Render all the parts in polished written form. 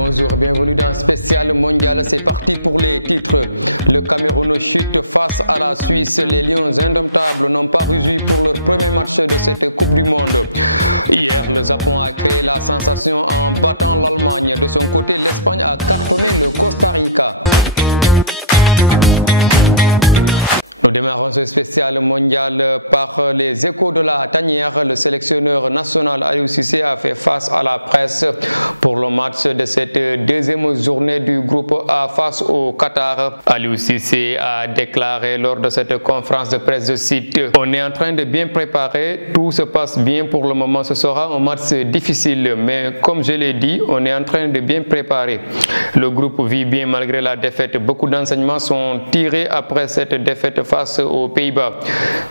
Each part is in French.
bonjour, bienvenue dans Spécial Mondial. C'est parti pour les titres. Le Cameroun chute face à la Suisse. Les Lions indomptables n'ont pas réussi pour leur premier match de cette Coupe du Monde. Hier, le Japon a créé la sensation en battant l'Allemagne. De son côté, l'Espagne a cartonné le Costa Rica. Nous démarrons ce spécial mondial par les échos de la tanière. Le sélectionneur national Aliou Cissé a fait face à la presse pour le match de cette deuxième journée du groupe A face au Qatar. Aliou Cissé a déclaré lors de cette conférence de presse, je cite, « On est en train de bien préparer, tout se passe bien pour le moment, ce sera un match difficile, mais comme je l'ai dit, on est en train de bien préparer. Le groupe vit bien malgré la défaite. Beaucoup d'enseignements sont tirés après cette défaite face aux Pays-Bas.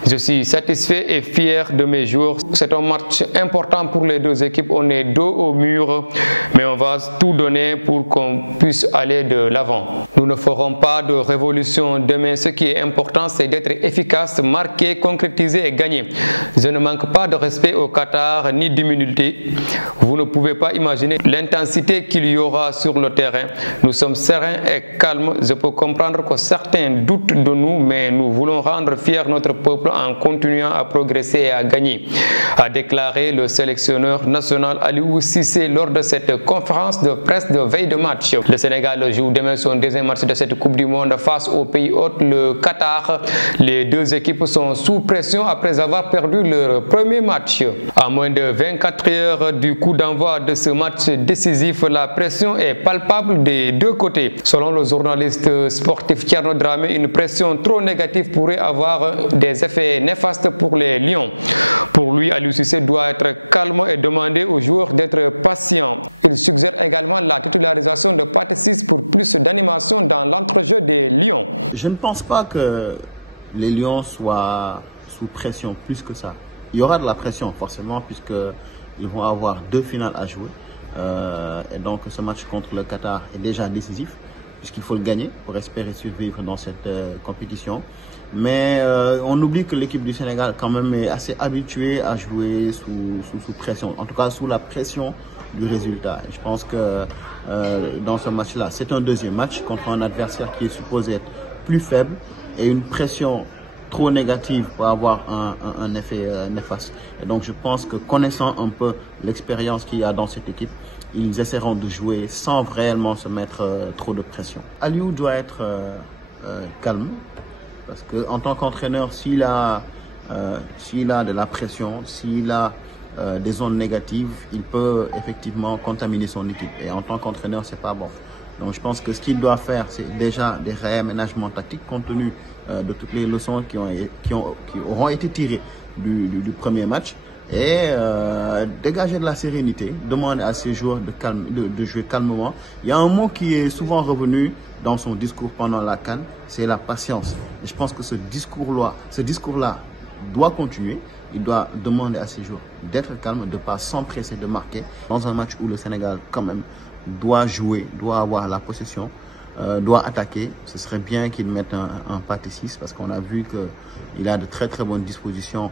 Je suis satisfait et fier de mes joueurs. C'est un match important pour les deux équipes. On est dos au mur, mais on va tout donner pour qu'on puisse aller de l'avant. Nous ne ferons pas de révolution demain. Ce qui est important, c'est d'être efficace, marquer, concrétiser et gagner. Je ne manque pas de respect au Qatar ni d'humilité. Vous ne pouvez pas imaginer l'intensité qu'il y aura sur le terrain. Nous sommes sereins et calmes. Je peux comprendre que certains doutent de nous, mais nous voulons rendre fier notre peuple en continuant à progresser et à gagner, a déclaré le sélectionneur national Aliou Cissé lors de cette conférence de presse de veille de match. Le Sénégal joue demain son deuxième match de cette Coupe du Monde face au pays hôte, le Qatar. Les deux équipes sont sous pression après avoir perdu leur premier match. À moins de 24 heures du coup d'envoi de ce match décisif, la pression est palpable des deux côtés. Selon le journaliste sportif Thierno Dramé, une pression trop négative pourrait avoir des effets néfastes pour les Lions. Pour lui, Aliou Cissé doit être calme et demander aux joueurs d'être patients. Il suggère également la titularisation de Pathé Ciss pour plus d'animation dans l'entrejeu des Lions. Je ne pense pas que les Lions soient sous pression plus que ça. Il y aura de la pression forcément puisqu'ils vont avoir deux finales à jouer. Et donc ce match contre le Qatar est déjà décisif puisqu'il faut le gagner pour espérer survivre dans cette compétition. Mais on oublie que l'équipe du Sénégal quand même est assez habituée à jouer sous pression, en tout cas sous la pression du résultat. Et je pense que dans ce match-là, c'est un deuxième match contre un adversaire qui est supposé être plus faible et une pression trop négative pour avoir un effet néfaste. Et donc je pense que connaissant un peu l'expérience qu'il y a dans cette équipe, ils essaieront de jouer sans réellement se mettre trop de pression. Aliou doit être calme parce que en tant qu'entraîneur, s'il a de la pression, s'il a des zones négatives, il peut effectivement contaminer son équipe. Et en tant qu'entraîneur, c'est pas bon. Donc je pense que ce qu'il doit faire, c'est déjà des réaménagements tactiques compte tenu de toutes les leçons qui auront été tirées du premier match. Et dégager de la sérénité, demander à ses joueurs de jouer calmement. Il y a un mot qui est souvent revenu dans son discours pendant la CAN, c'est la patience. Et je pense que ce discours-là doit continuer. Il doit demander à ses joueurs d'être calmes, de ne pas s'empresser de marquer. Dans un match où le Sénégal quand même doit jouer, doit avoir la possession, doit attaquer, ce serait bien qu'il mette un Pathé Ciss parce qu'on a vu qu'il a de très très bonnes dispositions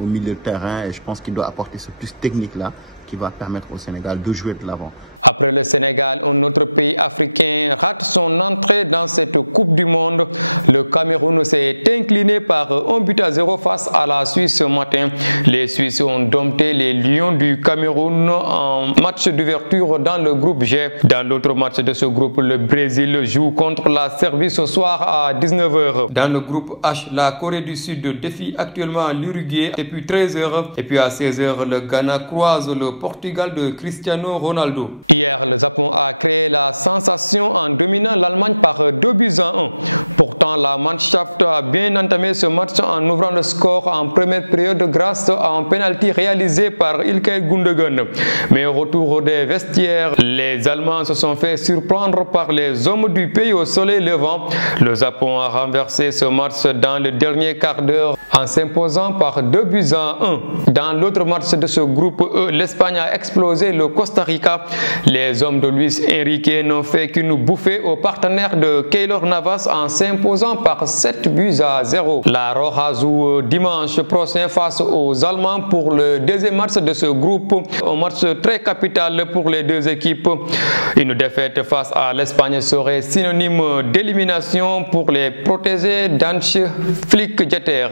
au milieu de terrain et je pense qu'il doit apporter ce plus technique là qui va permettre au Sénégal de jouer de l'avant. Après le Sénégal, un autre pays africain rate son entrée dans cette Coupe du Monde. Le Cameroun s'est incliné par 1-0 face à la Suisse ce matin. Les Suisses ont dompté les Lions du Cameroun en match d'ouverture dans le groupe G. Dans l'autre match de ce groupe, le Brésil joue contre la Serbie ce soir à 19 h. Dans le groupe H, la Corée du Sud défie actuellement l'Uruguay depuis 13 h. Et puis à 16 h, le Ghana croise le Portugal de Cristiano Ronaldo. Hier, le Japon a créé la sensation en dominant l'Allemagne par 2-1. Pourtant, la Mannschaft a bien entamé ce match en ouvrant le score en première période grâce à un penalty réalisé par Ilkay Gundogan. Mais au retour des vestiaires, les Allemands se sont fait surprendre par les hommes du pays au soleil levant. Le Japon a renversé ce match dans le dernier quart d'heure en s'imposant par 2-1. Dans l'autre match de ce groupe E, l'Espagne a explosé le Costa Rica. Les hommes de Luis Enrique n'ont fait qu'une bouffée aux partenaires de Keylor Navas en s'imposant par 7-0. La Roja joue dimanche prochain face aux Allemands pour le deuxième match de ce groupe, un match très capital pour les deux équipes. Une défaite face à l'Espagne serait synonyme d'élimination pour les protégés d'Ange Flick-Jeter.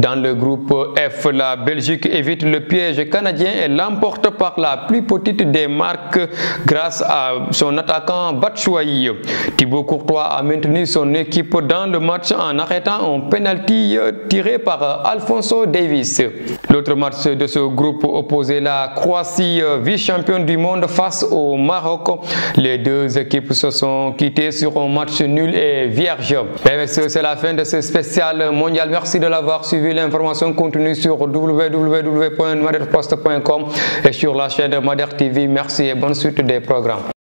Dans le groupe F, la Belgique évite le piège canadien et l'emporte par la plus petite des marques grâce à son attaquant Batshuayi. Thibaut Courtois a maintenu son équipe dans le match en arrêtant un penalty tiré par Alphonso Davies. L'autre match de ce groupe opposait la Croatie, vice-championne du monde, face au Maroc. Les deux équipes se sont quittées sur un match nul et vierge. Et messieurs, c'est la fin de ce spécial mondial. Merci de l'avoir suivi. L'information continue sur www.maderpost.com et sur la chaîne Mader TV. Merci et bonne suite des programmes.